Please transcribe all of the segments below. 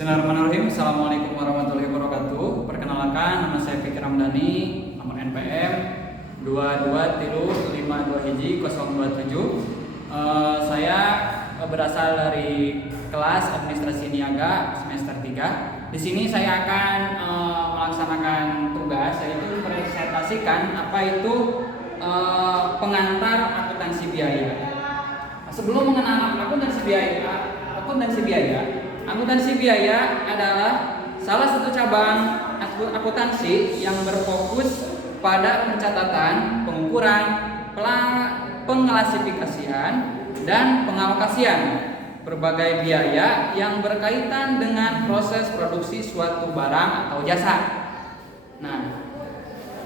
Bismillahirrahmanirrahim. Assalamualaikum warahmatullahi wabarakatuh. Perkenalkan, nama saya Fikri Ramdhani, nomor NPM 22-521-027. Saya berasal dari kelas administrasi niaga semester 3. Di sini saya akan melaksanakan tugas, yaitu mempresentasikan apa itu pengantar akuntansi biaya. Sebelum mengenal akuntansi biaya adalah salah satu cabang akuntansi yang berfokus pada pencatatan, pengukuran, pengklasifikasian, dan pengalokasian berbagai biaya yang berkaitan dengan proses produksi suatu barang atau jasa. Nah,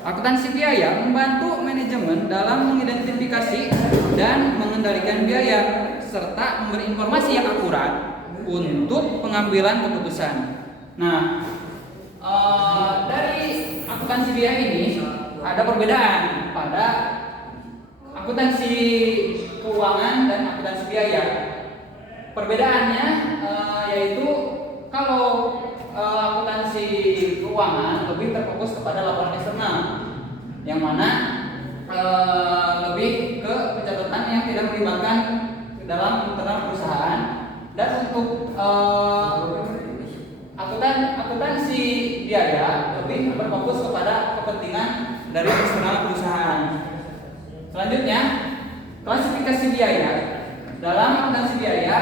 akuntansi biaya membantu manajemen dalam mengidentifikasi dan mengendalikan biaya serta memberi informasi yang akurat untuk pengambilan keputusan. Nah, dari akuntansi biaya ini ada perbedaan pada akuntansi keuangan dan akuntansi biaya. Perbedaannya yaitu kalau akuntansi keuangan lebih terfokus kepada laporan eksternal, yang mana lebih ke pencatatan yang tidak melibatkan dalam internal perusahaan. Dan untuk akuntansi biaya lebih berfokus kepada kepentingan dari eksternal perusahaan. Selanjutnya, klasifikasi biaya. Dalam akuntansi biaya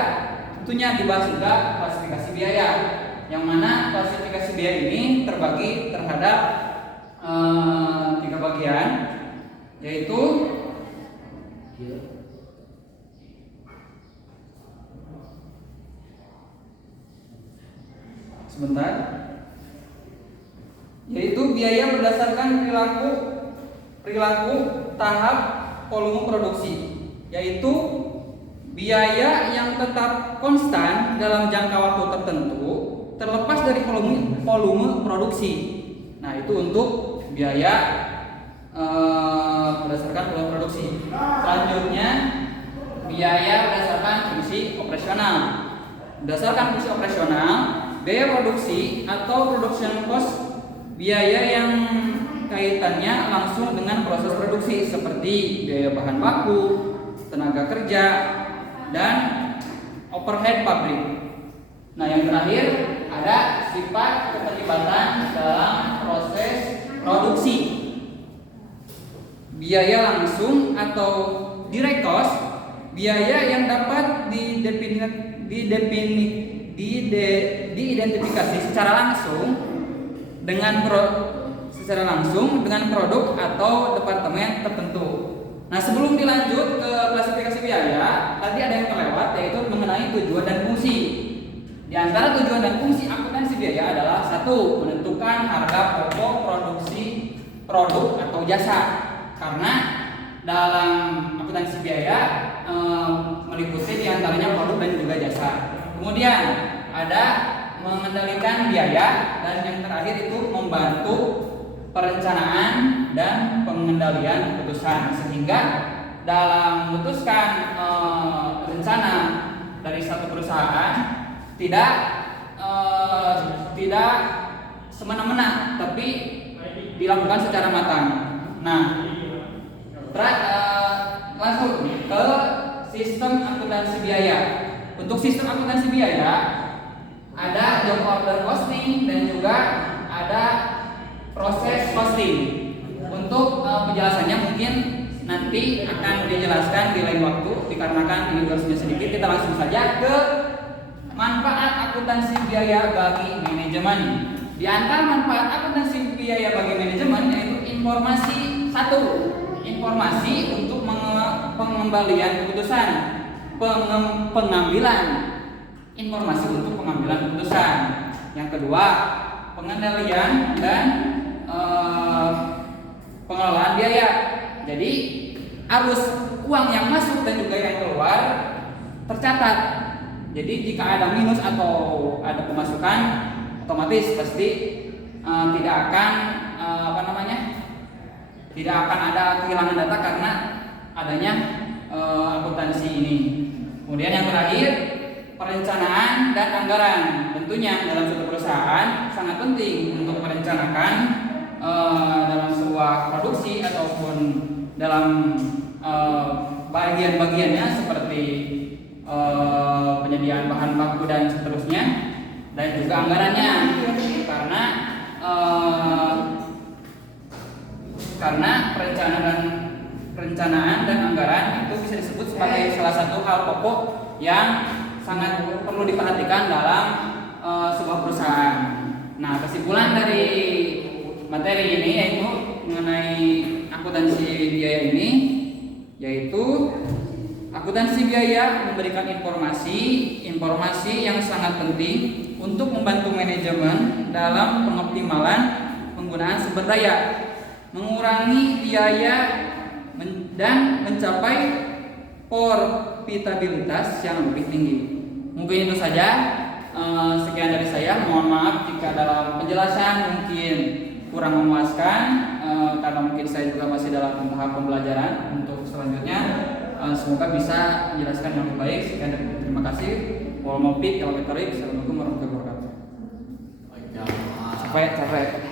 tentunya dibahas juga klasifikasi biaya, yang mana klasifikasi biaya ini terbagi terhadap 3 bagian, yaitu biaya berdasarkan perilaku tahap volume produksi, yaitu biaya yang tetap konstan dalam jangka waktu tertentu terlepas dari volume produksi. Nah, itu untuk biaya berdasarkan volume produksi. Selanjutnya, biaya berdasarkan fungsi operasional. Berdasarkan fungsi operasional, biaya produksi atau production cost, biaya yang kaitannya langsung dengan proses produksi seperti biaya bahan baku, tenaga kerja, dan overhead pabrik. Nah, yang terakhir ada sifat keterlibatan dalam proses produksi. Biaya langsung atau direct cost, biaya yang dapat diidentifikasi secara langsung dengan produk atau departemen tertentu. Nah, sebelum dilanjut ke klasifikasi biaya, tadi ada yang terlewat, yaitu mengenai tujuan dan fungsi. Di antara tujuan dan fungsi akuntansi biaya adalah 1. Menentukan harga pokok produksi produk atau jasa. Karena dalam akuntansi biaya meliputi diantaranya produk dan juga jasa. Kemudian ada mengendalikan biaya, dan yang terakhir itu membantu perencanaan dan pengendalian keputusan, sehingga dalam memutuskan rencana dari satu perusahaan tidak semena-mena, tapi dilakukan secara matang. Nah, langsung ke sistem akuntansi biaya. Untuk sistem akuntansi biaya ada job order costing dan juga ada proses costing. Untuk penjelasannya mungkin nanti akan dijelaskan di lain waktu, dikarenakan ini durasinya sedikit. Kita langsung saja ke manfaat akuntansi biaya bagi manajemen. Di antara manfaat akuntansi biaya bagi manajemen yaitu informasi. 1. Informasi untuk pengembalian keputusan, pengambilan informasi untuk pengambilan keputusan. Yang kedua, pengendalian dan pengelolaan biaya. Jadi arus uang yang masuk dan juga yang keluar tercatat. Jadi jika ada minus atau ada pemasukan, otomatis pasti tidak akan ada kehilangan data karena adanya akuntansi ini. Kemudian yang terakhir, perencanaan dan anggaran. tentunya dalam suatu perusahaan sangat penting untuk merencanakan dalam sebuah produksi ataupun dalam bagian-bagiannya seperti penyediaan bahan baku dan seterusnya, dan juga anggarannya, karena perencanaan dan anggaran itu bisa disebut sebagai salah satu hal pokok yang sangat perlu diperhatikan dalam sebuah perusahaan. Nah, kesimpulan dari materi ini yaitu mengenai akuntansi biaya ini, yaitu akuntansi biaya memberikan informasi yang sangat penting untuk membantu manajemen dalam pengoptimalan penggunaan sumber daya, mengurangi biaya dan mencapai profitabilitas yang lebih tinggi. Mungkin itu saja. Sekian dari saya. Mohon maaf jika dalam penjelasan mungkin kurang memuaskan, karena mungkin saya juga masih dalam tahap pembelajaran. Untuk selanjutnya semoga bisa menjelaskan yang lebih baik. Sekian dari saya. Terima kasih. Assalamualaikum warahmatullahi wabarakatuh. Capek.